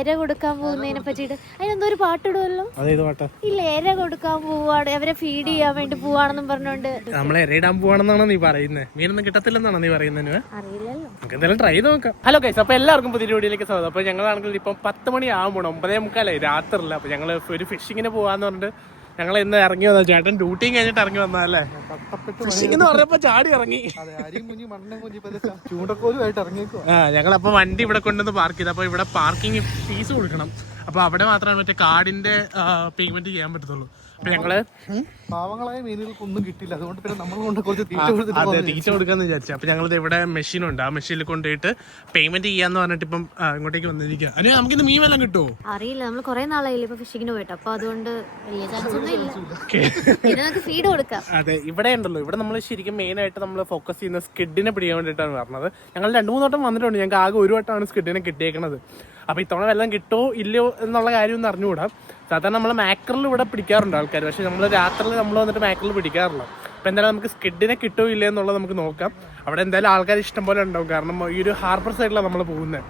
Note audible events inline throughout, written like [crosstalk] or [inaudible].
എര കൊടുക്കാൻ പോകുന്നതിനെ പറ്റിയിട്ട് അതിനെന്തോ ഒരു പാട്ടിടുമല്ലോ ഇല്ല എര കൊടുക്കാൻ പോവാണ് അവരെ ഫീഡ് ചെയ്യാൻ വേണ്ടി പോവാണെന്നും പറഞ്ഞോണ്ട്. നമ്മളെ എരയിടാൻ പോവാണെന്നാണോ നീ പറയുന്നത് മീനൊന്നും കിട്ടത്തില്ലെന്നാണോ നീ പറയുന്നത് അറിയില്ലല്ലോ. നമുക്ക് എന്തായാലും ട്രൈ ചെയ്ത് നോക്കാം. ഹലോ ഗൈസ് അപ്പൊ എല്ലാവർക്കും പുതിയ വീഡിയോയിലേക്ക് സ്വാഗതം. അപ്പൊ ഞങ്ങളാണെങ്കിൽ ഇപ്പം പത്ത് മണി ആവുമ്പോൾ ഒമ്പതേ മുക്കാലായി രാത്രി അപ്പൊ ഞങ്ങൾ ഒരു ഫിഷിങ്ങിന് പോവാന്ന് പറഞ്ഞിട്ട് ഞങ്ങൾ ഇന്ന് ഇറങ്ങി വന്നത്. ചേട്ടൻ ഡ്യൂട്ടിയും കഴിഞ്ഞിട്ട് ഇറങ്ങി വന്നതല്ലേ ഫിഷിംഗ് എന്ന് പറഞ്ഞപ്പോ ചാടി ഇറങ്ങി. ആ ഞങ്ങളപ്പോ വണ്ടി ഇവിടെ കൊണ്ടുവന്ന് പാർക്ക് ചെയ്ത്. അപ്പൊ ഇവിടെ പാർക്കിംഗ് ഫീസ് കൊടുക്കണം. അപ്പൊ അവിടെ മാത്രമാണ് മറ്റേ കാർഡിന്റെ പേയ്മെന്റ് ചെയ്യാൻ പറ്റത്തുള്ളൂ. ഞങ്ങൾ? പാവങ്ങളായ മീനുകൾക്ക് ഒന്നും കിട്ടില്ല അതുകൊണ്ട് പിന്നെ നമ്മൾ കൊണ്ട് കുറച്ച് തീറ്റ കൊടുത്തിട്ട് അതെ തീറ്റ കൊടുക്കാന്ന് വിചാരിച്ചു. അപ്പൊ ഞങ്ങൾ ഇവിടെ മെഷീൻ ഉണ്ട് ആ മെഷീനിൽ കൊണ്ടുപോയിട്ട് പേയ്മെന്റ് ചെയ്യാന്ന് പറഞ്ഞിട്ട് ഇപ്പം ഇങ്ങോട്ടേക്ക് വന്നിരിക്കുക അനു നമുക്കിന്ന് മീൻ വല്ലതും കിട്ടുമോ അറിയില്ല. നമ്മൾ കുറെ നാളായില്ല ഇപ്പൊ ഫിഷിങ്ങിന് പോയിട്ട്. അപ്പൊ അതുകൊണ്ട് വലിയ ചാൻസ് ഒന്നും ഇല്ല. [laughs] നമുക്ക് ഫീഡ് കൊടുക്കാം. അതെ ഇവിടെ ഉണ്ടല്ലോ. ഇവിടെ നമ്മൾ ശരിക്കും മെയിൻ ആയിട്ട് നമ്മൾ ഫോക്കസ് ചെയ്യുന്ന സ്കിഡിനെ പിടിക്കാൻ വേണ്ടിയിട്ടാണ് പറഞ്ഞത്. ഞങ്ങൾ രണ്ടു മൂന്ന് വട്ടം വന്നിട്ടുണ്ട്. ഞങ്ങൾക്ക് ആകെ ഒരു വട്ടമാണ് സ്കിഡിനെ കിട്ടിയേക്കണത്. അപ്പൊ ഇത്തവണ വല്ലതും കിട്ടുമോ ഇല്ലയോ എന്നുള്ള കാര്യം ഒന്ന് അറിഞ്ഞുകൂടാ. സാധാരണ നമ്മൾ മാക്കറിൽ ഇവിടെ പിടിക്കാറുണ്ട് ആൾക്കാർ പക്ഷെ നമ്മൾ രാത്രിയിൽ നമ്മൾ വന്നിട്ട് മാക്കറിൽ പിടിക്കാറില്ല. അപ്പം എന്തായാലും നമുക്ക് സ്കിഡിനെ കിട്ടുമോ ഇല്ലേ എന്നുള്ളത് നമുക്ക് നോക്കാം. അവിടെ എന്തായാലും ആൾക്കാർ ഇഷ്ടം പോലെ ഉണ്ടാവും. കാരണം ഈ ഒരു ഹാർബർ സൈഡിലാണ് നമ്മൾ പോകുന്നത്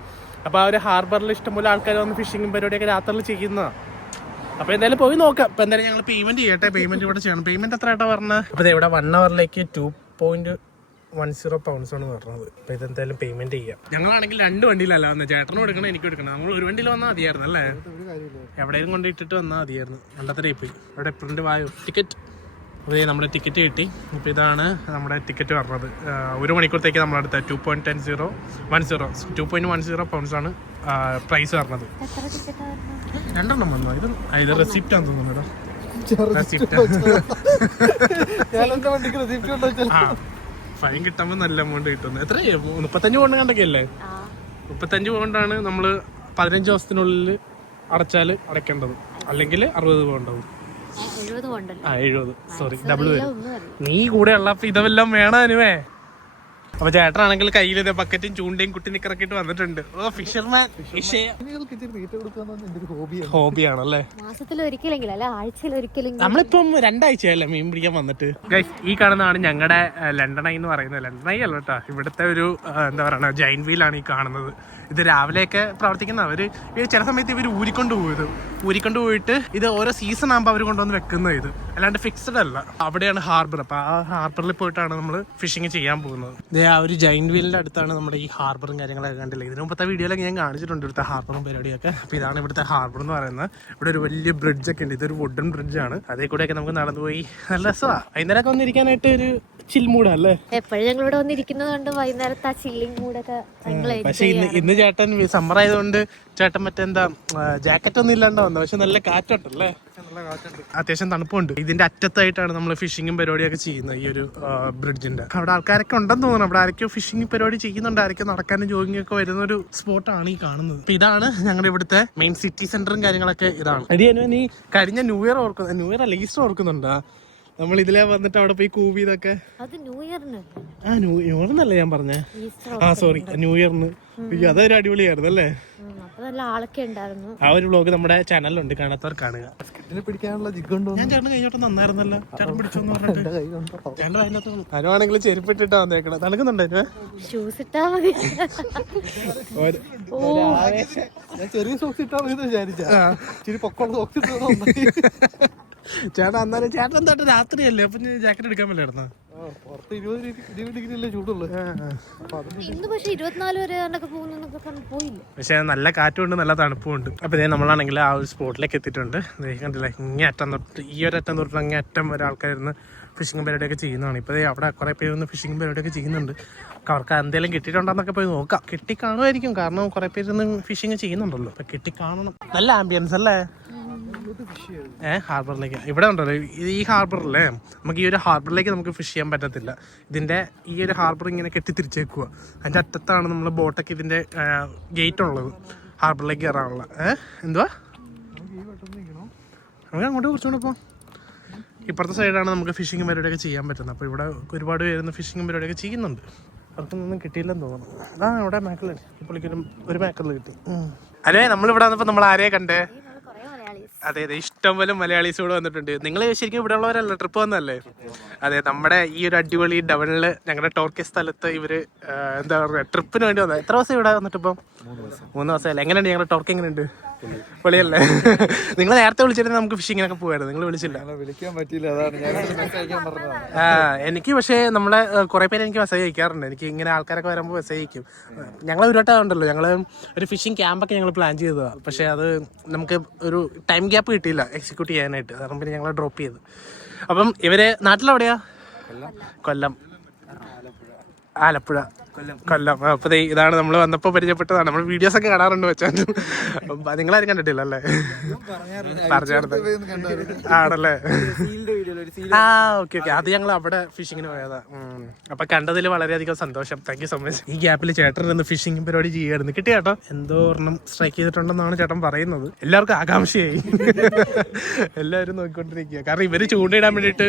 അപ്പോൾ ആ ഒരു ഹാർബറിൽ ഇഷ്ടംപോലെ ആൾക്കാർ വന്ന് ഫിഷിംഗ് പരിപാടിയൊക്കെ രാത്രിയിൽ ചെയ്യുന്നതാണ് അപ്പോൾ എന്തായാലും പോയി നോക്കാം. അപ്പോൾ എന്തായാലും ഞങ്ങൾ പേയ്മെന്റ് ചെയ്യട്ടെ. പേയ്മെന്റ് ഇവിടെ ചെയ്യണം. പേയ്മെന്റ് എത്ര ആയിട്ടാണ് പറഞ്ഞത് അപ്പോൾ ഇവിടെ one അവറിലേക്ക് two point one zero pounds ആണ് പറഞ്ഞത്. അപ്പൊ ഇതെന്തായാലും പേയ്മെന്റ് ചെയ്യാം. ഞങ്ങളാണെങ്കിൽ രണ്ട് വണ്ടിയിലല്ല വന്നത് ചേട്ടനും എടുക്കണം എനിക്ക് എടുക്കണം. നമ്മൾ ഒരു വണ്ടിയിൽ വന്നാൽ മതിയായിരുന്നു അല്ലേ? എവിടെയും കൊണ്ട് ഇട്ടിട്ട് വന്നാൽ മതിയായിരുന്നു. രണ്ടത്തരയിൽ പോയി അവിടെ പ്രിന്റ് വായു? ടിക്കറ്റ് അതെ നമ്മുടെ ടിക്കറ്റ് കിട്ടി. ഇപ്പോൾ ഇതാണ് നമ്മുടെ ടിക്കറ്റ് പറഞ്ഞത്. ഒരു മണിക്കൂറത്തേക്ക് അടുത്ത two point ten zero one zero two point one zero pounds ആണ് പ്രൈസ് പറഞ്ഞത്. എത്ര ടിക്കറ്റ് രണ്ടെണ്ണം വന്നോ? ഇത് അതിൽ ഇത് റെസിപ്റ്റ് ആണെന്ന് തോന്നുന്നു [laughs] റെസിപ്റ്റ് ഫൈൻ കിട്ടുമ്പോൾ നല്ല എമൗണ്ട് കിട്ടുന്നത് എത്ര മുപ്പത്തഞ്ച് പൗണ്ട് കണ്ടൊക്കെ അല്ലേ ആ. മുപ്പത്തഞ്ച് പൗണ്ടാണ് നമ്മൾ പതിനഞ്ച് ദിവസത്തിനുള്ളിൽ അടച്ചാൽ അടയ്ക്കേണ്ടത്. അല്ലെങ്കിൽ അറുപത് പൗണ്ടാവും. ആ എഴുപത്. സോറി ഡബിൾ വരും. നീ കൂടെ ഉള്ള ഇതെല്ലാം വേണം അനുവേ അപ്പൊ ചേട്ടനാണെങ്കിൽ കയ്യിൽ ഇതേ ബക്കറ്റും ചൂണ്ടയും കുട്ടി നിക്കറൊക്കെ ഇട്ട് വന്നിട്ടുണ്ട്. ഓ ഫിഷർമാൻ ഹോബിയാണ് ഹോബിയാണല്ലേ മാസത്തിൽ ഒരിക്കലെങ്കിലും അല്ലെ. ആഴ്ചയിൽ ഒരിക്കലെങ്കിലും നമ്മളിപ്പം രണ്ടാഴ്ചയല്ലേ മീൻ പിടിക്കാൻ വന്നിട്ട്? ഗൈസ് ഈ കാണുന്നതാണ് ഞങ്ങളുടെ ലണ്ടണൈ എന്ന് പറയുന്നത്. ലണ്ടണൈ അല്ല കേട്ടോ. ഇവിടുത്തെ ഒരു എന്താ പറയണ ജൈൻ വീലാണ് ഈ കാണുന്നത്. ഇത് രാവിലെയൊക്കെ പ്രവർത്തിക്കുന്ന അവർ ചില സമയത്ത് ഇവർ ഊരിക്കൊണ്ട് പോയത് ഊരിക്കൊണ്ട് പോയിട്ട് ഇത് ഓരോ സീസൺ ആകുമ്പോൾ അവർ കൊണ്ടുവന്ന് വെക്കുന്നത് ഇത്. അല്ലാണ്ട് ഫിക്സഡ് അല്ല. അവിടെയാണ് ഹാർബർ അപ്പൊ ആ ഹാർബറിൽ പോയിട്ടാണ് നമ്മൾ ഫിഷിങ് ചെയ്യാൻ പോകുന്നത്. ദേ ആ ഒരു ജൈൻ വീലിന്റെ അടുത്താണ് നമ്മുടെ ഈ ഹാർബറും കാര്യങ്ങളൊക്കെ കണ്ടില്ലേ? ഇതിന് മുമ്പത്തെ വീഡിയോയിലൊക്കെ ഞാൻ കാണിച്ചിട്ടുണ്ട് ഇവിടുത്തെ ഹാർബറും പരിപാടിയൊക്കെ. അപ്പൊ ഇതാണ് ഇവിടുത്തെ ഹാർബർ എന്ന് പറയുന്നത്. ഇവിടെ ഒരു വലിയ ബ്രിഡ്ജ് ഒക്കെ ഉണ്ട്. ഇതൊരു വുഡൻ ആണ്. അതേ കൂടെയൊക്കെ നമുക്ക് നടന്നു പോയി. നല്ല രസമാണ് വൈകുന്നേരമൊക്കെ വന്നിരിക്കാനായിട്ട് ഒരു ചിൽ അല്ലേ? എപ്പോഴും ഞങ്ങൾ ഇവിടെ വന്നിരിക്കുന്നത് കൊണ്ട് വൈകുന്നേരത്തെ ആ ചില്ലിങ് മൂടൊക്കെ പക്ഷെ ഇന്ന് ഇന്ന് ചേട്ടൻ സമ്മർ ആയതുകൊണ്ട് ചേട്ടൻ മറ്റെന്താ ജാക്കറ്റ് ഒന്നും ഇല്ലാണ്ട് വന്നത് പക്ഷെ നല്ല കാറ്റുണ്ടല്ലേ? അത്യാവശ്യം തണുപ്പുണ്ട്. ഇതിന്റെ അറ്റത്തായിട്ടാണ് നമ്മൾ ഫിഷിങ്ങും പരിപാടിയൊക്കെ ചെയ്യുന്നത് ഈ ഒരു ബ്രിഡ്ജിന്റെ അവിടെ ആൾക്കാരൊക്കെ ഉണ്ടെന്ന് തോന്നുന്നു. അവിടെ ആരൊക്കെയോ ഫിഷിംഗ് പരിപാടി ചെയ്യുന്നുണ്ട്. ആരൊക്കെ നടക്കാനും ജോഗിങ് ഒക്കെ വരുന്ന ഒരു സ്പോട്ടാണ് ഈ കാണുന്നത്. അപ്പൊ ഇതാണ് ഞങ്ങളുടെ ഇവിടുത്തെ മെയിൻ സിറ്റി സെന്ററും കാര്യങ്ങളൊക്കെ ഇതാണ്. അടി അനു നീ കഴിഞ്ഞ ന്യൂ ഇയർ ഓർക്കുന്ന ന്യൂ ഇയർ അല്ല ഈസ്റ്റർ ഓർക്കുന്നുണ്ടാ? നമ്മൾ ഇതിലെ വന്നിട്ട് അവിടെ പോയി കൂവിതൊക്കെ ആ ന്യൂ ഇയറിനല്ലേ ഞാൻ പറഞ്ഞേ? ആ സോറി ന്യൂ ഇയറിന് അതൊരു അടിപൊളിയായിരുന്നു അല്ലേ? നല്ല ആളൊക്കെ ഉണ്ടായിരുന്നു. ആ ഒരു വ്ലോഗ് നമ്മുടെ ചാനലിലുണ്ട് കാണാത്തവർ കാണുക. പിടിക്കാനുള്ള ജിഗുണ്ടോ ഞാൻ ചേട്ടൻ കഴിഞ്ഞോട്ട് നന്നായിരുന്നല്ലോ. ചേട്ടൻ പിടിച്ചോന്ന് പറഞ്ഞിട്ട്. വന്നേക്കണം. തണുക്കുന്നുണ്ടോ ഷൂസ് ഇട്ടാ മതി. ഞാൻ ചെറിയ സോക്സ് ഇട്ടാ മതി വിചാരിച്ച. ഇച്ചിരി പൊക്കമുള്ള സോക്സ് ഇട്ടാ [laughs] ചേട്ടൻ അന്നാലും ചേട്ടൻ തൊട്ട് രാത്രിയല്ലേ? അപ്പൊ ജാക്കറ്റ് എടുക്കാൻ പറ്റായിരുന്നോ പുറത്ത് ഇരുപത് ഡിഗ്രി ഇരുപത് ഡിഗ്രി അല്ലേ ചൂടുള്ളൂ അപ്പൊ ഇന്ന് പക്ഷെ ഇരുപത്തിനാല് വരെ പോയില്ല? പക്ഷെ നല്ല കാറ്റുണ്ട് നല്ല തണുപ്പുണ്ട്. അപ്പൊ ഇതേ നമ്മളാണെങ്കിൽ ആ ഒരു സ്പോട്ടിലേക്ക് എത്തിയിട്ടുണ്ട്. കണ്ടില്ലേ ഇങ്ങനെ അറ്റം തൊട്ട് ഈ ഒരു അറ്റം തൊട്ട് അങ്ങേ അറ്റം വരെ ആൾക്കാരിന്ന് ഫിഷിംഗ് പരിപാടിയൊക്കെ ചെയ്യുന്നതാണ്. ഇപ്പൊ ദേ അവിടെ കുറെ പേര് ഒന്ന് ഫിഷിംഗ് പരിപാടിയൊക്കെ ചെയ്യുന്നുണ്ട്. അപ്പൊ അവർക്ക് എന്തെങ്കിലും കിട്ടിയിട്ടുണ്ടോന്നൊക്കെ പോയി നോക്കാം. കിട്ടി കാണുമായിരിക്കും കാരണം കുറെ പേര് ഫിഷിംഗ് ചെയ്യുന്നുണ്ടല്ലോ. അപ്പൊ കിട്ടി കാണണം നല്ല ആംബിയൻസ് അല്ലേ? ഏ ഹാർബറിലേക്ക്. ഇവിടെ ഉണ്ടല്ലോ. ഈ ഹാർബറിലെ നമുക്ക് ഈ ഒരു ഹാർബറിലേക്ക് നമുക്ക് ഫിഷ് ചെയ്യാൻ പറ്റത്തില്ല. ഇതിന്റെ ഈ ഒരു ഹാർബർ ഇങ്ങനെ കെട്ടി തിരിച്ചേക്കുക അതിന്റെ അറ്റത്താണ് നമ്മൾ ബോട്ടൊക്കെ ഇതിന്റെ ഗേറ്റ് ഉള്ളത് ഹാർബറിലേക്ക് കയറാനുള്ള. ഏഹ് എന്തുവാ? നമുക്ക് അങ്ങോട്ട് കുറച്ചുകൂടെ പോ. ഇപ്പുറത്തെ സൈഡാണ് നമുക്ക് ഫിഷിംഗ് പരിപാടിയൊക്കെ ചെയ്യാൻ പറ്റുന്നത്. അപ്പോൾ ഇവിടെ ഒരുപാട് പേരുന്ന് ഫിഷിംഗ് പരിപാടിയൊക്കെ ചെയ്യുന്നുണ്ട്. അവർക്കൊന്നും കിട്ടിയില്ലെന്ന് തോന്നുന്നു. അതാണ് ഇവിടെ മേക്കൽ പുള്ളിക്കൊരു ഒരു മേക്കറിൽ കിട്ടി. അല്ലേ നമ്മളിവിടെ വന്നപ്പോൾ നമ്മൾ ആരെയാ കണ്ടേ? അതെ അതെ. ഇഷ്ടം ഇഷ്ടംപോലെ മലയാളീസ് കൂടെ വന്നിട്ടുണ്ട്. നിങ്ങൾ ശരിക്കും ഇവിടെ ഉള്ളവരല്ല ട്രിപ്പ് വന്നല്ലേ അതെ നമ്മുടെ ഈ ഒരു അടിപൊളി ഡബിളിൽ ഞങ്ങളുടെ ടോർക്കി സ്ഥലത്ത് ഇവർ എന്താ പറയുക ട്രിപ്പിന് വേണ്ടി വന്നത്. എത്ര ദിവസം ഇവിടെ വന്നിട്ട് ഇപ്പം മൂന്ന് ദിവസമല്ലേ എങ്ങനെയുണ്ട് ഞങ്ങളുടെ ടോർക്കി എങ്ങനെയുണ്ട്? പൊളിയല്ലേ നിങ്ങൾ നേരത്തെ വിളിച്ചിട്ട് നമുക്ക് ഫിഷിങ്ങിനൊക്കെ പോയായിരുന്നു നിങ്ങൾ വിളിച്ചില്ല. വിളിക്കാൻ പറ്റില്ല അതാണ് ആ, എനിക്ക് പക്ഷേ നമ്മളെ കുറെ പേര് എനിക്ക് മെസ്സേജ് അയക്കാറുണ്ട്. എനിക്ക് ഇങ്ങനെ ആൾക്കാരൊക്കെ വരുമ്പോൾ മെസ്സേജ് അയക്കും. ഞങ്ങൾ ഒരു വട്ടം ഉണ്ടല്ലോ. ഞങ്ങൾ ഒരു ഫിഷിംഗ് ക്യാമ്പൊക്കെ ഞങ്ങൾ പ്ലാൻ ചെയ്തതാണ് പക്ഷേ അത് നമുക്ക് ഒരു ടൈം ഗ്യാപ്പ് കിട്ടിയില്ല എക്സിക്യൂട്ട് ചെയ്യാനായിട്ട്. കാരണം പിന്നെ ഞങ്ങൾ ഡ്രോപ്പ് ചെയ്തു. അപ്പം ഇവർ നാട്ടിലെവിടെയാ? കൊല്ലം. ആലപ്പുഴ. കൊല്ലം. അപ്പൊ ഇതാണ് നമ്മൾ വന്നപ്പോ പരിചയപ്പെട്ടതാണ്. നമ്മൾ വീഡിയോസ് ഒക്കെ കാണാറുണ്ട് വെച്ചാൽ നിങ്ങളാരും കണ്ടിട്ടില്ല അല്ലേ? പറഞ്ഞായിരുന്നു. ആണല്ലേ? ആ ഓക്കെ ഓക്കെ അത് ഞങ്ങൾ അവിടെ ഫിഷിങ്ങിന് പോയതാ. അപ്പൊ കണ്ടതിൽ വളരെയധികം സന്തോഷം. താങ്ക് യു സോ മച്ച് ഈ ഗ്യാപ്പിൽ ചേട്ടൻ ഇന്ന് ഫിഷിംഗ് പരിപാടി ചെയ്യായിരുന്നു കിട്ടിയ ചേട്ടോ എന്തോ ഒരെണ്ണം സ്ട്രൈക്ക് ചെയ്തിട്ടുണ്ടെന്നാണ് ചേട്ടൻ പറയുന്നത്. എല്ലാവർക്കും ആകാംക്ഷയായി. എല്ലാവരും നോക്കിക്കൊണ്ടിരിക്കുക. കാരണം ഇവർ ചൂണ്ടയിടാൻ വേണ്ടിട്ട്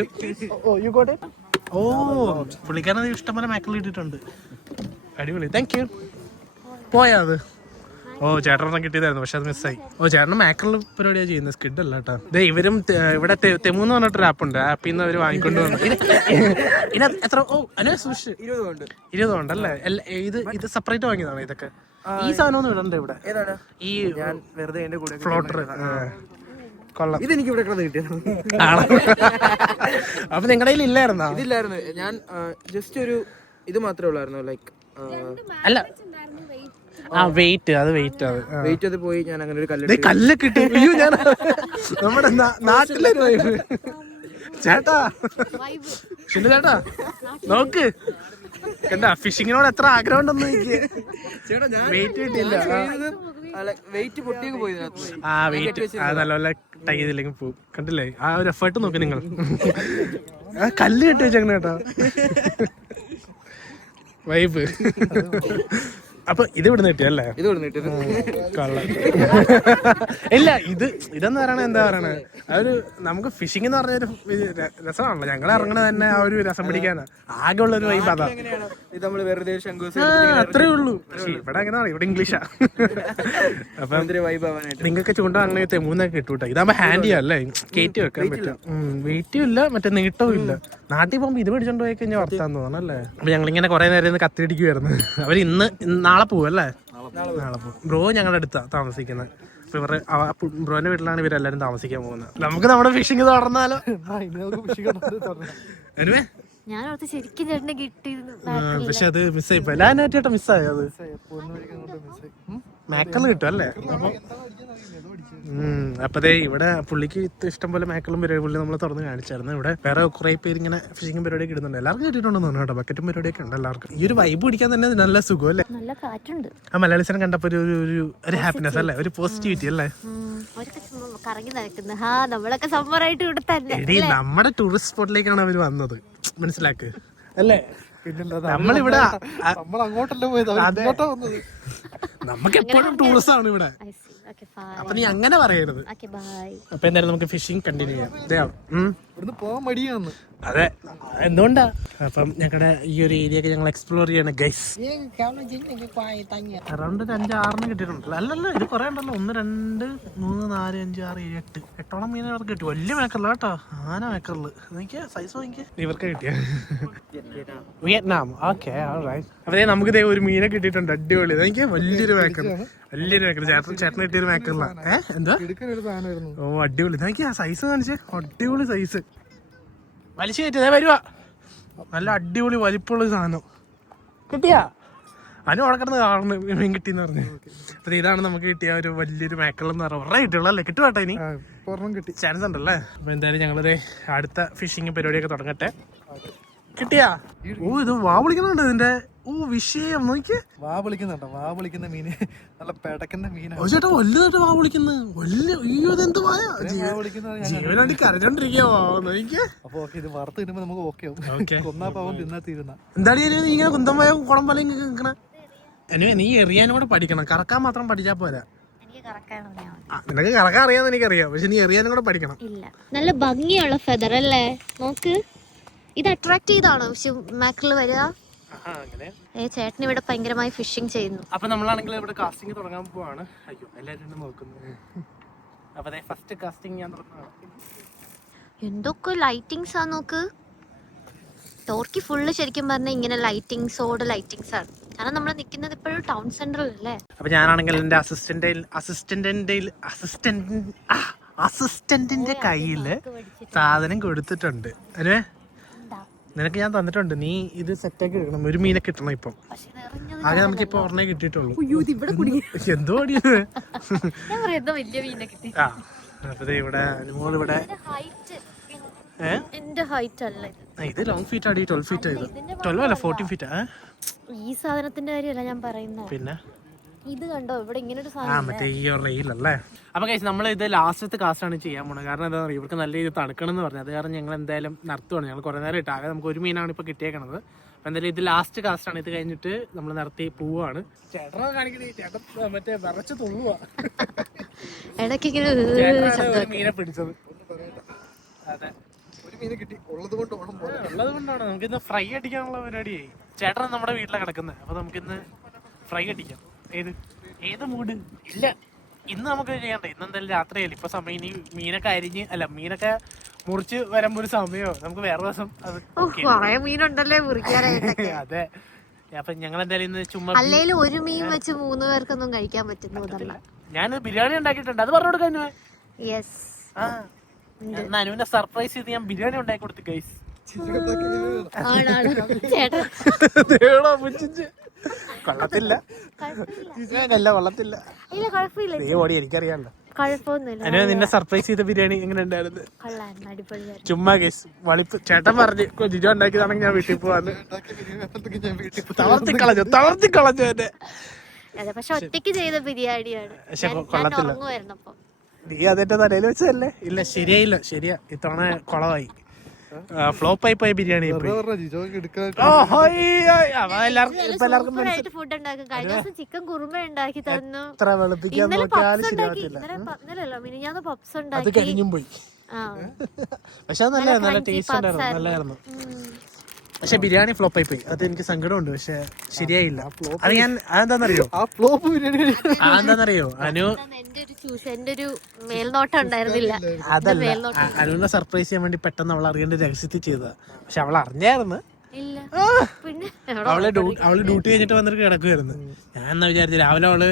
ഓ യു ഗോട്ട് ഓ പുള്ളിക്കാരൻ ഇഷ്ടംപോലെ മേക്കൽ ഇട്ടിട്ടുണ്ട്. അടിപൊളി. താങ്ക് യു പോയാ അത്. ഓ ചേട്ടനെ കിട്ടിയതായിരുന്നു പക്ഷെ അത് മിസ്സായി ഓ ചേട്ടന് മാക്കറിൽ പരിപാടിയാണ് ചെയ്യുന്നത്. സ്കിഡ് അല്ല കേട്ടോ. ദേ ഇവരും ഇവിടെ തെമുന്ന് പറഞ്ഞിട്ടൊരു ആപ്പ് ഉണ്ട്. ആപ്പിൽ നിന്ന് അവർ വാങ്ങിക്കൊണ്ട് വന്നു. ഇത് എത്ര ഓ അനെ സൂക്ഷിച്ച് ഇരുപത് ഉണ്ട് അല്ലേ? ഇത് ഇത് സെപ്പറേറ്റ് വാങ്ങിയതാണ് ഇതൊക്കെ? ഈ സാധനം ഒന്നും ഇടണ്ട ഇവിടെ? ഈ ഞാൻ വെറുതെ എന്റെ കൂടെ ഫ്ലോട്ടർ കൊള്ളാം. ഇതെനിക്ക് ഇവിടെ കിടന്ന് കിട്ടിയത് ആണോ? അപ്പൊ നിങ്ങളുടെ കയ്യിൽ ഇല്ലായിരുന്നോ? ഇതില്ലായിരുന്നു. ഞാൻ ജസ്റ്റ് ഒരു ഇത് മാത്രമേ ഉള്ളായിരുന്നു ലൈക്ക് അല്ല. ആ വെയിറ്റ് അത് വെയിറ്റ് അത് ആ. വെയിറ്റ് ചെയ്ത് പോയി ഞാൻ അങ്ങനെ ഒരു ദേ കല്ല് കല്ല് കിട്ടി. അയ്യോ ഞാൻ നമ്മുടെ നാ- [laughs] നാട്ടിലെ ഒരു vibe. ചേട്ടാ. ഷിനു ചേട്ടാ നോക്ക്. എന്താ ഫിഷിങ്ങിനോട് എത്ര ആഗ്രഹം ഉണ്ടെന്ന് എനിക്ക് ചേട്ടാ ഞാൻ വെയിറ്റ് കിട്ടിയില്ല. ഇതിനകത്ത്. ആ വെയിറ്റ് ആ നല്ലപോലെ ടൈ ചെയ്തില്ലെങ്കിൽ പോകും കണ്ടില്ലേ? ആ ഒരു എഫേർട്ട് നോക്ക് നിങ്ങൾ. ആ കല്ല് കെട്ടി വെച്ചേക്കണ കേട്ടോ. വൈബ് അപ്പൊ ഇത് ഇവിടുന്ന് കിട്ടിയല്ലേ ഇത് ഇവിടെ കിട്ടിയത്. കള്ളം ഇല്ല ഇത് ഇതെന്ന് പറയണ എന്താ പറയണ? അതൊരു നമുക്ക് ഫിഷിംഗ് എന്ന് പറഞ്ഞൊരു രസമാണല്ലോ. ഞങ്ങൾ ഇറങ്ങണ തന്നെ ആ ഒരു രസം പിടിക്കാനാ. ആകെ ഉള്ള ഒരു വൈബ് അതാ. ഇത് നമ്മൾ വെറുതെ അത്രേ ഉള്ളൂ. പക്ഷേ ഇവിടെ അങ്ങനെ ഇവിടെ ഇംഗ്ലീഷാ അപ്പൊ നിങ്ങൾക്ക് ചൂണ്ട അങ്ങനെ മൂന്നൊക്കെ കിട്ടൂട്ടോ ഇതാകുമ്പോ ഹാൻഡി അല്ലേ? കയറ്റി വെക്കാൻ പറ്റും. വെയിറ്റും ഇല്ല മറ്റേ നീട്ടവും ഇല്ല. നാട്ടിൽ പോകുമ്പോ ഇത് പിടിച്ചോണ്ട് പോയി കഴിഞ്ഞാൽ വർത്താന്ന് തോന്നല്ലേ അപ്പൊ ഞങ്ങൾ ഇങ്ങനെ കുറെ നേരം കത്തിരിക്കുവായിരുന്നു അവർ ഇന്ന് നാളെ പോവും. അല്ലേ നാളെ പോകും ബ്രോ ഞങ്ങളുടെ അടുത്താ താമസിക്കുന്നത്. അപ്പൊ ഇവരുടെ ബ്രോന്റെ വീട്ടിലാണ് ഇവരെല്ലാരും താമസിക്കാൻ പോകുന്നത്. നമുക്ക് നമ്മുടെ ഫിഷിംഗ് തുടർന്നാലോ? അനുവേ ഞാൻ ഓർത്ത് ശരിക്കും ചേട്ടനെ കിട്ടിയിരുന്നു പക്ഷെ അത് മിസ്സായി മിസ്സായത് ചേട്ടാ മിസ്സായി അത് മാക്കൽ കിട്ടും അല്ലേ? അപ്പൊ ഉം. അപ്പൊ ദേ ഇവിടെ പുള്ളിക്ക് ഇഷ്ടം ഇഷ്ടംപോലെ മേക്കളും പരിപാടി പുള്ളി നമ്മൾ തുറന്ന് കാണിച്ചായിരുന്നു. ഇവിടെ വേറെ കുറെ പേര് ഇങ്ങനെ ഫിഷിംഗ് പരിപാടിയൊക്കെ ഇടുന്നുണ്ട്. എല്ലാവർക്കും കിട്ടിയിട്ടുണ്ടെന്ന് തോന്നുന്നു കേട്ടോ. ബക്കറ്റും പരിപാടിയൊക്കെ ഉണ്ട് എല്ലാവർക്കും. ഈ ഒരു വൈബ് പിടിക്കാൻ തന്നെ നല്ല സുഖം അല്ലേ? നല്ല കാറ്റുണ്ട്. ആ മലയാളിസിനെ കണ്ടപ്പോ ഒരു ഒരു- ഒരു ഹാപ്പിനെസ് അല്ലേ? ഒരു പോസിറ്റിവിറ്റി അല്ലേ? എടി നമ്മുടെ ടൂറിസ്റ്റ് സ്പോട്ടിലേക്കാണ് അവർ വന്നത്. മനസ്സിലാക്ക്? അല്ലേ? നമ്മളിവിടെ നമ്മൾ അങ്ങോട്ടല്ലേ പോയത്? അവർ ഇങ്ങോട്ടാ വന്നത്. [laughs] നമുക്ക് എപ്പോഴും ടൂറിസ്റ്റ് ആണ് ഇവിടെ. അപ്പൊ നീ അങ്ങനെ പറയരുത്. അപ്പൊ എന്തായാലും നമുക്ക് ഫിഷിംഗ് കണ്ടിന്യൂ ചെയ്യാം. ഇവിടുന്ന് പോകാൻ മടിയാന്ന് അതെ. എന്തുകൊണ്ടാ? അപ്പം ഞങ്ങളുടെ ഈ ഒരു ഏരിയ ഒക്കെ ഞങ്ങൾ എക്സ്പ്ലോർ ചെയ്യണം ഗൈസ് അറൗണ്ട് ഒരു അഞ്ച് ആറിന് കിട്ടിയിട്ടുണ്ടല്ലോ അല്ലല്ല ഇത് കുറെ ഉണ്ടല്ലോ. ഒന്ന് രണ്ട് മൂന്ന് നാല് അഞ്ച് ആറ് ഏഴ് എട്ട്. എട്ടോളം മീനുകൾക്ക് അവർക്ക് കിട്ടി. വലിയ മേക്കറില്ല കേട്ടോ. ആന മേക്കറിൽ. നോക്കിയാ സൈസ് നോക്കിയാ ഇവർക്ക് കിട്ടിയ. വിയറ്റ്നാം. ഓക്കെ അപ്പൊ നമുക്ക് ഇതേ ഒരു മീനെ കിട്ടിയിട്ടുണ്ട്. അടിപൊളി. എനിക്ക് വലിയൊരു മേക്കർ വലിയൊരു മേക്കർ ചേട്ടൻ ചേട്ടൻ കിട്ടിയൊരു ഏഹ് എന്താ? സാധനമായിരുന്നു. ഓ അടിപൊളി. നോക്കിയാ സൈസ് കാണിച്ചേ. അടിപൊളി സൈസ് വലിച്ചു കയറ്റി വരുവാ. നല്ല അടിപൊളി വലിപ്പമുള്ള സാധനം. കിട്ടിയാ? അനു അവിടെ കിടന്ന് കാണുന്നു മീൻ കിട്ടിയെന്ന് പറഞ്ഞു. അപ്പൊ ഇതാണ് നമുക്ക് കിട്ടിയ ഒരു വലിയൊരു മേക്കളം എന്ന് പറഞ്ഞാൽ ഉറേ കിട്ടുള്ളൂ അല്ലേ? കിട്ടുവാട്ടോ ഇനി? ആ കിട്ടി. ചാൻസ് ഉണ്ടല്ലേ? അപ്പൊ എന്തായാലും ഞങ്ങളത് അടുത്ത ഫിഷിങ് പരിപാടിയൊക്കെ തുടങ്ങട്ടെ. കിട്ടിയാ? ഓ ഇത് വാ വിളിക്കുന്നുണ്ട് ഇതിന്റെ. ഓ വിഷയം. നോക്കിയേ. വാ വിളിക്കുന്നുണ്ടോ വാ വിളിക്കുന്ന മീന് നല്ല പെടക്കുന്ന മീനാണ് ചേട്ടാ വലുതായിട്ട് വാ വിളിക്കുന്നത് വലിയ അയ്യോ ഇതെന്ത് വായ? വാ വിളിക്കുന്നത് ഞാൻ ജീവനാണ്ടി കരഞ്ഞോണ്ടിരിക്കോ നോക്കിയേ. അപ്പൊ ഓക്കെ ഇത് വറുത്ത് കിട്ടുമ്പോ നമുക്ക് ഓക്കെ ആവും. കൊന്നാ പാവം തിന്നാ തീരുന്ന. എന്താണ് നീ ഇങ്ങനെ കുന്തമായ കുളം പോലെ നിൽക്കണ നീ എറിയാനും കൂടെ പഠിക്കണം. കറക്കാൻ മാത്രം പഠിച്ചാ പോരാ. നിനക്ക് കറക്കാൻ അറിയാന്ന് എനിക്കറിയാം. പക്ഷെ നീ എറിയാനും കൂടെ പഠിക്കണം. നല്ല ഭംഗിയുള്ള ഫെദർ അല്ലേ? നോക്ക്. ഇത് അട്രാക്ട് ചെയ്താണോ? പക്ഷെ മാക്കിൽ വരിക ചേട്ടൻ ഇവിടെ ഭയങ്കരമായി ഫിഷിംഗ് ചെയ്യുന്നു. അപ്പൊ നമ്മളാണെങ്കിൽ ഇവിടെ കാസ്റ്റിംഗ് തുടങ്ങാൻ പോവാണ്. അയ്യോ എന്നെ നോക്കുന്നു. അപ്പൊ ഫസ്റ്റ് കാസ്റ്റിംഗ് ഞാൻ എന്തൊക്കെ ലൈറ്റിങ്സ് ആ നോക്ക്. ടോർക്കി ഫുള്ള് ശരിക്കും പറഞ്ഞാൽ ഇങ്ങനെ ലൈറ്റിങ്സോട് ലൈറ്റിങ്സ് ആണ് കാരണം നമ്മൾ നിൽക്കുന്നത് ഇപ്പോഴും ടൗൺ സെന്ററിലല്ലേ അപ്പൊ ഞാനാണെങ്കിൽ എന്റെ അസിസ്റ്റന്റ് അസിസ്റ്റന്റിന്റെ അസിസ്റ്റന്റ് അസിസ്റ്റന്റിന്റെ കയ്യിൽ സാധനം കൊടുത്തിട്ടുണ്ട്. അനുവേ നിനക്ക് ഞാൻ തന്നിട്ടുണ്ട്. നീ ഇത് സെറ്റ് ആക്കി എടുക്കണം. ഒരു മീനെ കിട്ടണം ഇപ്പം. ആകെ നമുക്ക് ഇപ്പൊ ഒരെണ്ണേ കിട്ടിയിട്ടുള്ളൂ. എന്തോ അടിയത് ആ അപ്പൊ ഇവിടെ അനുമോൾ ഇവിടെ. ഹൈറ്റ് ഏ? എന്റെ ഹൈറ്റ് അല്ല ഇത്. ലോങ് ഫീറ്റ് ആടി ട്വൽവ് ഫീറ്റ് ആയത്. ട്വൽവ് അല്ല ഫോർട്ടീൻ ഫീറ്റ് ഈ സാധനത്തിന്റെ കാര്യമല്ല ഞാൻ പറയുന്നത്. പിന്നെ? ഇത് കണ്ടോ? ഇവിടെ ഇങ്ങനെ ഒരു ആ സാധനം മറ്റേ ഈ റെയിലല്ലേ? അപ്പൊ കഴിച്ച് നമ്മൾ ഇത് ലാസ്റ്റത്തെ കാസ്റ്റാണ് ചെയ്യാൻ പോണത്. കാരണം എന്താ പറയുക ഇവർക്ക് നല്ല രീതിയിൽ തണുക്കണം എന്ന് പറഞ്ഞു. അത് കാരണം ഞങ്ങൾ എന്തായാലും നടത്തുവാണ് ഞങ്ങൾ കുറെ നേരം ഇട്ടാകെ നമുക്ക് ഒരു മീനാണ് ഇപ്പൊ കിട്ടിയേക്കണത്. അപ്പൊ എന്തായാലും ഇത് ലാസ്റ്റ് കാസ്റ്റാണ് ഇത് കഴിഞ്ഞിട്ട് നമ്മൾ നടത്തി പോവാണ്. ചേട്ടനെ കാണിക്കണേ. ചേട്ടൻ മറ്റേ വിറച്ച് തുള്ളുവാ ഇടയ്ക്ക് ഇങ്ങനെ മീനെ പിടിച്ചത്. അതെ. ഒരു മീനെ കിട്ടി. ഉള്ളത് കൊണ്ട് ഓണം പോലെ. ഉള്ളത് കൊണ്ടാണ്. നമുക്ക് ഇന്ന് ഫ്രൈ അടിക്കാനുള്ള പരിപാടിയായി. ചേട്ടൻ നമ്മുടെ വീട്ടിലാണ് കിടക്കുന്നത്. അപ്പൊ നമുക്ക് ഇന്ന് ഫ്രൈ അടിക്കാം. ഏത്? ഏത് മൂഡ് ഇല്ല. ഇന്ന് നമുക്ക് ചെയ്യണ്ട ഇന്ന് എന്തായാലും രാത്രിയല്ലേ ഇപ്പൊ സമയം ഇനി മീനൊക്കെ അരിഞ്ഞ് അല്ല മീനൊക്കെ മുറിച്ച് വരുമ്പോ ഒരു സമയമോ നമുക്ക് വേറെ ദിവസം അത്. കൊറേ മീനുണ്ടല്ലേ [laughs] അതെ. അപ്പൊ ഞങ്ങൾ എന്തായാലും ഇന്ന് ചുമ്മാ അല്ലേലും ഒരു മീൻ വെച്ച് മൂന്ന് പേർക്കൊന്നും കഴിക്കാൻ പറ്റുന്നതല്ല ഞാൻ ബിരിയാണി ഉണ്ടാക്കിയിട്ടുണ്ട്. അത് പറഞ്ഞു കൊടുക്കാൻ യെസ് ആ. ഞാൻ അനുവിനെ സർപ്രൈസ് ചെയ്ത് ഞാൻ ബിരിയാണി ഉണ്ടാക്കി കൊടുത്തു ഗൈസ് ചേട്ടാ. [laughs] കൊള്ളത്തില്ല. അല്ല കൊള്ളത്തില്ല. നീ ഓടി എനിക്കറിയാലോ. കുഴപ്പമൊന്നുമില്ല അനു നിന്നെ സർപ്രൈസ് ചെയ്ത ബിരിയാണി എങ്ങനെ ഉണ്ടായിരുന്നു? ചുമ്മാ കേസ് വളിപ്പ് ചേട്ടൻ പറഞ്ഞു ജിജോ ഉണ്ടാക്കിയതാണെങ്കിൽ ഞാൻ വീട്ടിൽ പോവാന്ന്. ഉണ്ടാക്കിയ ബിരിയാണി കണ്ടിട്ട് ഞാൻ വീട്ടിൽ തളർത്തി കളഞ്ഞു തളർത്തി കളഞ്ഞു എന്നെ. അതെ പക്ഷെ ഒറ്റയ്ക്ക് ചെയ്ത ബിരിയാണിയാണ്. പക്ഷെ കൊള്ളത്തില്ല. നീ അതെന്റെ തലയിൽ വെച്ചതല്ലേ? ഇല്ല ശരിയായില്ല ശരിയാ. ഇത്തവണ കുളമായി ഫ്ലോപ്പ് ആയി പോയ ബിരിയാണി ഫുഡ് ഉണ്ടാക്കും. കഴിഞ്ഞ ദിവസം ചിക്കൻ കുറുമ ഉണ്ടാക്കി തന്നു. എത്ര വെളുപ്പിക്കാൻ ഇന്നലെ നോക്കിയാലും പപ്സ് ഉണ്ടാക്കി. ശരിയാവത്തില്ല ഇന്നലെ മിനിഞ്ഞാന്ന് പപ്സ് അത് ഉണ്ടാക്കി. പോയി. പക്ഷെ നല്ല നല്ല ടേസ്റ്റ് ഉണ്ടായിരുന്നു. നല്ലായിരുന്നു. പക്ഷെ ബിരിയാണി ഫ്ലോപ്പ് ആയി പോയി. അത് എനിക്ക് സങ്കടമുണ്ട്. പക്ഷെ ശരിയായില്ല. അത് ഞാൻ അതെന്താന്നറിയോ? ആ ഫ്ലോപ്പ് ബിരിയാണി അതെന്താന്നറിയോ അനു ഒരു മേൽനോട്ടം ഉണ്ടായിരുന്നില്ല. അതല്ല. മേൽനോട്ടം. സർപ്രൈസ് ചെയ്യാൻ വേണ്ടി പെട്ടെന്ന് അവൾ അറിയേണ്ട രഹസ്യത്തിൽ ചെയ്തതാ. പക്ഷെ അവൾ അറിഞ്ഞായിരുന്നു. ഇല്ല. പിന്നെ അവൾ അവൾ ഡ്യൂട്ടി കഴിഞ്ഞിട്ട് വന്നിട്ട് കിടക്കുമായിരുന്നു ഞാൻ എന്നാ വിചാരിച്ചു രാവിലെ അവൾ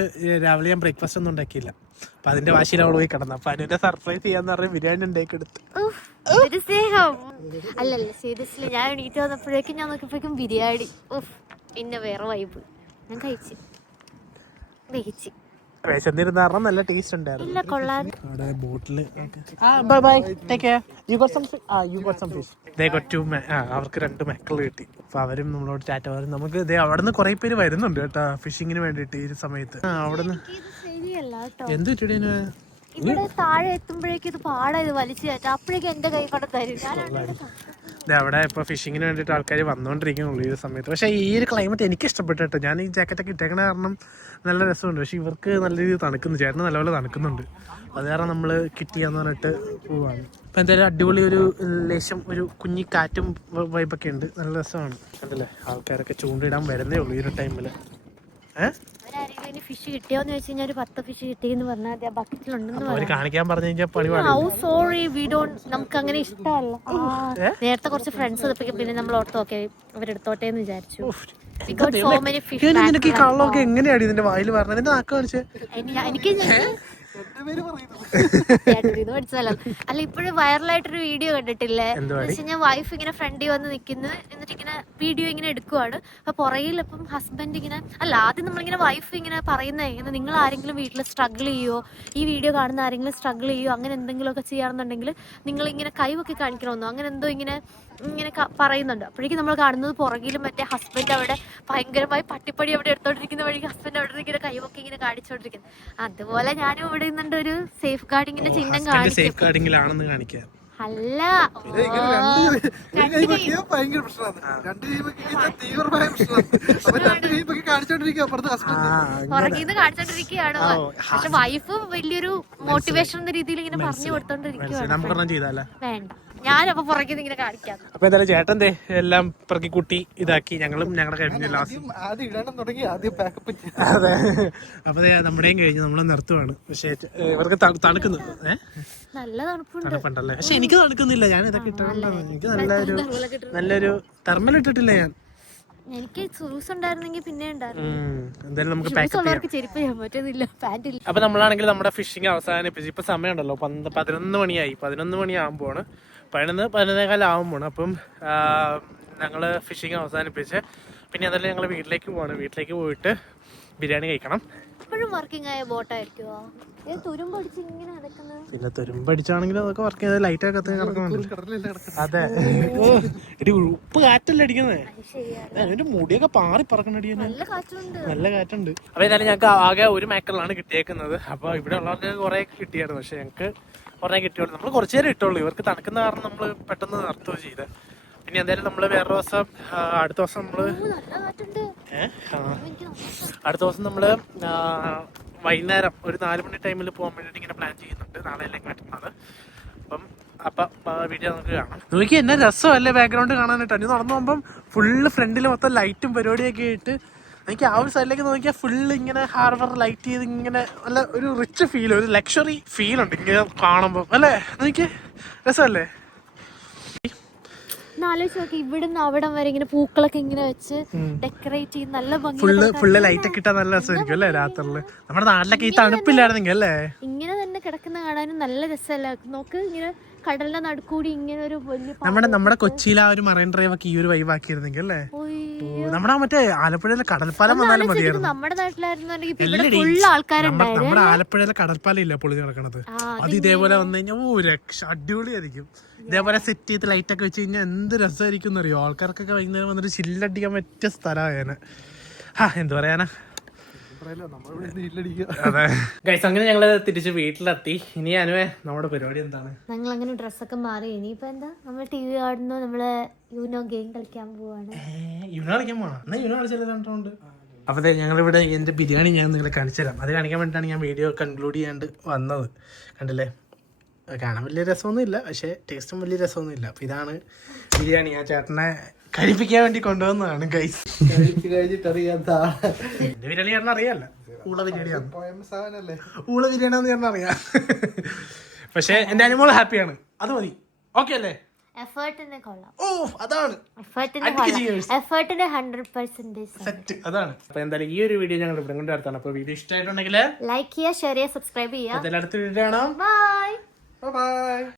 രാവിലെ ഞാൻ ബ്രേക്ക്ഫാസ്റ്റ് ഒന്നും ഉണ്ടാക്കിയില്ല. അപ്പൊ അതിന്റെ വാശിയിൽ അവൾ പോയി കിടന്നു. അപ്പൊ അതിന്റെ സർപ്രൈസ് ചെയ്യാന്ന് പറഞ്ഞ ബിരിയാണി ഉണ്ടാക്കി എടുത്തു. അല്ലല്ല സീരിയസ്ലി ഞാൻ എണീറ്റ് വന്നപ്പോഴേക്കും ഞാൻ നോക്കിയപ്പോഴേക്കും ബിരിയാണി. ഉഫ് പിന്നെ വേറെ വൈബ് ഞാൻ കഴിച്ചു. ദഹിച്ച്. വിശന്നിരുന്ന കാരണം നല്ല ടേസ്റ്റ് ഉണ്ടായിരുന്നു. ഇല്ല കൊള്ളാൻ അവിടെ bottle bye bye take care you got some ആ you got some fish they got two അവർക്ക് രണ്ട് മക്കൾ കിട്ടി. അപ്പൊ അവരും നമ്മളോട് ചാറ്റ പറയും നമുക്ക് ദേ അവിടെ നിന്ന് കുറെ പേര് വരുന്നുണ്ട് കേട്ടാ ഫിഷിങ്ങിന് വേണ്ടിട്ട് ഈ സമയത്ത്. അവിടുന്ന്. അവിടെ നിന്ന് എന്ത് ഇവിടെ താഴെ എത്തുമ്പോഴേക്കും ഇത് പാടാ ഇത് വലിച്ചു കയറ്റാം. അപ്പോഴേക്കും എന്റെ കൈ കൊണ്ട് തരും. ഞാൻ അവിടെ ദേ അവിടെ ഇപ്പൊ ഫിഷിങ്ങിന് വേണ്ടിയിട്ട് ആൾക്കാർ വന്നുകൊണ്ടിരിക്കുന്നുള്ളൂ ഈ സമയത്ത്. പക്ഷേ ഈ ഒരു ക്ലൈമറ്റ് എനിക്ക് ഇഷ്ടപ്പെട്ടു കേട്ടോ. ഞാൻ ഈ ജാക്കറ്റ് ഒക്കെ ഇട്ടേക്കണ കാരണം നല്ല രസമുണ്ട്. പക്ഷേ ഇവർക്ക് നല്ല രീതിയിൽ തണുക്കുന്നു. ചേട്ടന് നല്ലപോലെ തണുക്കുന്നുണ്ട്. അത് കാരണം നമ്മൾ കിട്ടിയെന്ന് പറഞ്ഞിട്ട് പോവാണ്. അപ്പൊ എന്തായാലും അടിപൊളി ഒരു ലേശം ഒരു കുഞ്ഞി കാറ്റും വൈബൊക്കെ ഉണ്ട്. നല്ല രസമാണ്. അതല്ലേ ആൾക്കാരൊക്കെ ചൂണ്ടിടാൻ വരുന്നേ ഉള്ളൂ ഈ ഒരു ടൈമിൽ ഏഹ് അവരാരെങ്കിലും ഫിഷ് കിട്ടിയോന്ന് ചോദിച്ചു കഴിഞ്ഞാൽ ഒരു പത്ത് ഫിഷ് കിട്ടിയെന്ന് പറഞ്ഞാൽ ആ ബക്കറ്റിലുണ്ടെന്ന് കാണിക്കാൻ പറഞ്ഞു കഴിഞ്ഞാൽ പാടി സോറി വി ഡോണ്ട് നമുക്ക് അങ്ങനെ ഇഷ്ടമല്ല. നേരത്തെ കുറച്ച് ഫ്രണ്ട്സ് എത്തിപ്പിക്കും പിന്നെ നമ്മൾ ഓർത്ത് ഓക്കെ അവരെടുത്തോട്ടെ എന്ന് വിചാരിച്ചു. ഈ കള്ളമൊക്കെ എങ്ങനെയാണ് ഇതിന്റെ വായിൽ പറഞ്ഞത് എനിക്ക് ഇത് പഠിച്ചതല്ല അല്ല ഇപ്പോഴും വൈറലായിട്ടൊരു വീഡിയോ കണ്ടിട്ടില്ലേ? എന്ന് വെച്ചാൽ വൈഫ് ഇങ്ങനെ ഫ്രണ്ടിൽ വന്ന് നിൽക്കുന്നു എന്നിട്ട് ഇങ്ങനെ വീഡിയോ ഇങ്ങനെ എടുക്കുവാണ്. അപ്പൊ പുറകിൽ ഇപ്പം ഹസ്ബൻഡ് ഇങ്ങനെ അല്ല ആദ്യം നമ്മളിങ്ങനെ വൈഫ് ഇങ്ങനെ പറയുന്നത് ഇങ്ങനെ നിങ്ങൾ ആരെങ്കിലും വീട്ടിൽ സ്ട്രഗിൾ ചെയ്യോ ഈ വീഡിയോ കാണുന്ന ആരെങ്കിലും സ്ട്രഗിൾ ചെയ്യോ അങ്ങനെ എന്തെങ്കിലുമൊക്കെ ചെയ്യാറുണ്ടെങ്കിൽ നിങ്ങൾ ഇങ്ങനെ കൈവൊക്കെ കാണിക്കണമെന്നോ? അങ്ങനെ എന്തോ ഇങ്ങനെ ഇങ്ങനെ പറയുന്നുണ്ട്. അപ്പോഴേക്കും നമ്മൾ കാണുന്നത് പുറകിലും മറ്റേ ഹസ്ബൻഡ് അവിടെ ഭയങ്കരമായി പട്ടിപ്പടി അവിടെ എടുത്തോണ്ടിരിക്കുന്ന വഴി ഹസ്ബൻഡ് അവിടെ ഇങ്ങനെ കൈവൊക്കെ ഇങ്ങനെ കാണിച്ചോണ്ടിരിക്കുന്നത് അതുപോലെ ഞാനും ഇവിടെ നിന്നുണ്ട് ഒരു സേഫ് ഗാർഡിങ്ങിന്റെ ചിഹ്നം കാണിക്കും. അല്ല. ഭയങ്കര പ്രശ്നമാണ്. രണ്ട് ടീമൊക്കെ തീവ്രമായ പ്രശ്നമാണ്. അപ്പൊ രണ്ട് ടീമൊക്കെ പൊക്കി കാണിച്ചോണ്ടിരിക്കുക അപ്പുറത്ത് ഹസ്ബൻഡ് പുറകിന്ന് കാണിച്ചോണ്ടിരിക്കുകയാണ് പക്ഷെ വൈഫ് വലിയൊരു മോട്ടിവേഷൻ എന്ന രീതിയിൽ ഇങ്ങനെ പറഞ്ഞു കൊടുത്തോണ്ടിരിക്കുകയാണ് വേണ്ട. ഞാനപ്പൊ പുറകിന്ന് ഇങ്ങനെ കാണിക്കാം. അപ്പൊ എന്തായാലും ചേട്ടൻ ദേ എല്ലാം പിറക്കി കുട്ടി ഇതാക്കി. ഞങ്ങളും ഞങ്ങളുടെ കഴിഞ്ഞ ലാസ്റ്റ് ആദ്യം ആദ്യം ഇടണം തുടങ്ങി ആദ്യം പാക്കപ്പ് അതെ. അപ്പൊ ദേ നമ്മുടെയും കഴിഞ്ഞ് നമ്മളെ നിർത്തുവാണ്. പക്ഷേ ഇവർക്ക് തണുക്കുന്നു. ഏഹ് നല്ല തണുപ്പുണ്ട്. തണുപ്പുണ്ടല്ലേ? പക്ഷെ എനിക്ക് തണുക്കുന്നില്ല. ഞാൻ ഇതൊക്കെ ഇട്ടുകൊണ്ടാണ് എനിക്ക് നല്ലൊരു നല്ലൊരു തെർമൽ ഇട്ടിട്ടില്ല ഞാൻ. എനിക്ക് ഷൂസ് ഉണ്ടായിരുന്നെങ്കിൽ പിന്നെ. എന്തായാലും നമുക്ക് ചെരുപ്പ് ചെയ്യാൻ പറ്റുന്നില്ല. ഇല്ല. അപ്പൊ നമ്മളാണെങ്കിൽ നമ്മുടെ ഫിഷിംഗ് അവസാനിപ്പിച്ച് ഇപ്പൊ സമയമുണ്ടല്ലോ. പന്ത് പതിനൊന്ന് മണിയായി. പതിനൊന്ന് മണിയാകുമ്പോണ് പതിനൊന്ന് പതിനൊന്നേകാലം ആകുമ്പോണ് അപ്പം ഞങ്ങൾ ഫിഷിംഗ് അവസാനിപ്പിച്ച് പിന്നെ അതെല്ലാം ഞങ്ങൾ വീട്ടിലേക്ക് പോവാണ്. വീട്ടിലേക്ക് പോയിട്ട് ബിരിയാണി കഴിക്കണം. എപ്പോഴും വർക്കിംഗ് ആയ ബോട്ടായിരിക്കുമോ തുരുമ്പടിച്ച് ഇങ്ങനെ നടക്കുന്നത് പിന്നെ തുരുമ്പടിച്ചാണെങ്കിൽ അതൊക്കെ വർക്ക് ചെയ്ത് ലൈറ്റ് ഒക്കെ അതെ എടി ഉപ്പ് കാറ്റല്ലേ അടിക്കുന്നേ? അതിന്റെ എന്റെ മുടിയൊക്കെ പാറി പറക്കണടി നല്ല കാറ്റുണ്ട്. നല്ല കാറ്റുണ്ട്. അപ്പൊ ഏതായാലും ഞങ്ങൾക്ക് ആകെ ഒരു മേക്കറിലാണ് കിട്ടിയേക്കുന്നത്. അപ്പൊ ഇവിടെ ഉള്ളവർക്ക് കുറെ കിട്ടിയായിരുന്നു. പക്ഷെ ഞങ്ങൾക്ക് കുറെ കിട്ടിയുള്ളൂ നമ്മൾ കുറച്ചു നേരം ഇട്ടുള്ളൂ. ഇവർക്ക് തണുക്കുന്ന കാരണം നമ്മൾ പെട്ടെന്ന് നിർത്തുകയും ചെയ്ത്. പിന്നെ എന്തായാലും നമ്മൾ വേറെ ദിവസം അടുത്ത ദിവസം എനിക്ക് നല്ല- അടുത്ത ദിവസം നമ്മൾ ആ, വൈകുന്നേരം ഒരു നാല് മണി ടൈമിൽ പോകാൻ വേണ്ടിയിട്ട് ഇങ്ങനെ പ്ലാൻ ചെയ്യുന്നുണ്ട്. നാളെ എല്ലാം പറ്റുന്നത് അപ്പം അപ്പൊ വീഡിയോ നമുക്ക് കാണാം. നോക്കി എന്നെ രസമല്ലേ ബാക്ക്ഗ്രൗണ്ട് കാണാനായിട്ട്. ഇനി നടന്നു പോകുമ്പം ഫുള്ള് ഫ്രണ്ടിൽ മൊത്തം ലൈറ്റും പരിപാടിയൊക്കെ ആയിട്ട് എനിക്ക് ആ ഒരു സൈഡിലേക്ക് നോക്കിയാൽ ഫുള്ള് ഇങ്ങനെ ഹാർബർ ലൈറ്റ് ചെയ്ത് ഇങ്ങനെ നല്ല ഒരു റിച്ച് ഫീൽ ഒരു ലക്ഷറി ഫീൽ ഉണ്ട്. ഇങ്ങനെ കാണുമ്പോൾ അല്ലേ? നോക്കി രസമല്ലേ? ആലോചിച്ച് നോക്കി ഇവിടുന്ന് അവിടം വരെ ഇങ്ങനെ പൂക്കളൊക്കെ ഇങ്ങനെ വെച്ച് ഡെക്കറേറ്റ് ചെയ്ത് നല്ല ഫുള്ള് ഫുള്ള് ലൈറ്റ് ഒക്കെ ഇട്ടാൽ നല്ല രസമായിരിക്കും അല്ലേ രാത്രിയിൽ നമ്മുടെ നാട്ടിലൊക്കെ ഈ തണുപ്പില്ലായിരുന്നെങ്കിൽ അല്ലേ? ഇങ്ങനെ തന്നെ കിടക്കുന്ന കാണാനും നല്ല രസമല്ല? നോക്ക് ഇങ്ങനെ കടലിന്റെ നടുക്കൂടി ഇങ്ങനെ ഒരു വലിയ നമ്മുടെ നമ്മുടെ കൊച്ചിയിൽ ആ ഒരു മറൈൻ ഡ്രൈവ് ഒക്കെ ഈ ഒരു വൈവ് ആക്കിയിരുന്നെങ്കിൽ അല്ലേ. നമ്മുടെ ആ മറ്റേ ആലപ്പുഴയിലെ കടൽപ്പാലം വന്നാലും മതിയായിരുന്നു. നമ്മുടെ നാട്ടിലായിരുന്നു നമ്മുടെ ആലപ്പുഴയിലെ കടൽപ്പാലം ഇല്ല പൊളി കിടക്കണത് അത് ഇതേപോലെ വന്നു കഴിഞ്ഞാൽ ഓ രക്ഷ അടിപൊളിയായിരിക്കും. ഇതേപോലെ സെറ്റ് ചെയ്ത് ലൈറ്റ് ഒക്കെ വെച്ച് കഴിഞ്ഞാൽ എന്ത് രസമായിരിക്കും എന്നറിയോ? ആൾക്കാർക്കൊക്കെ വൈകുന്നേരം വന്നിട്ട് ചില്ലടിക്കാൻ പറ്റിയ സ്ഥലമായ ഹാ എന്ത് പറയാനാ? അതെ. ഗൈസ് അങ്ങനെ ഞങ്ങൾ തിരിച്ച് വീട്ടിലെത്തി. ഇനി അനുവേ നമ്മുടെ പരിപാടി എന്താണ്? ഞങ്ങൾ അങ്ങനെ ഡ്രസ്സൊക്കെ മാറി. ഇനിയിപ്പോ എന്താ? നമ്മൾ ടി വി കാണുന്നു നമ്മൾ യൂനോ ഗെയിം കളിക്കാൻ പോവാണ്. യൂനോ കളിക്കാൻ പോണോ എന്നാ യുണോ അപ്പൊ രണ്ടുണ്ട് അപ്പോൾ ഞങ്ങളിവിടെ എന്റെ ബിരിയാണി ഞാൻ നിങ്ങളെ കാണിച്ചു തരാം. അത് കാണിക്കാൻ വേണ്ടിയിട്ടാണ് ഞാൻ വീഡിയോ കൺക്ലൂഡ് ചെയ്യാണ്ട് വന്നത്. കണ്ടില്ലേ? കാണാൻ വലിയ രസമൊന്നും ഇല്ല പക്ഷേ ടേസ്റ്റും വലിയ രസമൊന്നും ഇല്ല അപ്പോൾ ഇതാണ് ബിരിയാണി. ആ ചേട്ടനെ കഴിപ്പിക്കാൻ വേണ്ടി കൊണ്ടുവന്നതാണ് ഗൈസ് കഴിച്ച് കഴിഞ്ഞിട്ട് അറിയാത്ത ബിരിയാണി ചേട്ടൻ അറിയാമല്ല ഊള ബിരിയാണിയാണ് സാധനല്ലേ? ഊള ബിരിയാണിയാന്ന് ചേട്ടൻ അറിയാം. പക്ഷേ എന്റെ അനുമോൾ ഹാപ്പിയാണ് അത് മതി. ഓക്കെ അല്ലേ? എഫേർട്ടിനെ കൊള്ളാം. ഓ അതാണ്. എഫേർട്ടിനെ അടിക്ക് കൊള്ളാം. cheers. ഹൺഡ്രഡ് പെർസെന്റേജ് സെറ്റ് അതാണ്. എന്തായാലും ഈ ഒരു വീഡിയോ ഞങ്ങൾ ഇവിടെ കൊണ്ട് അപ്പോൾ വീഡിയോ ഇഷ്ടമായിട്ടുണ്ടെങ്കിൽ ലൈക്ക് ചെയ്യുക ഷെയർ ചെയ്യുക സബ്സ്ക്രൈബ് ചെയ്യുക. അടുത്ത വീഡിയോ കാണാം ബൈ ബൈ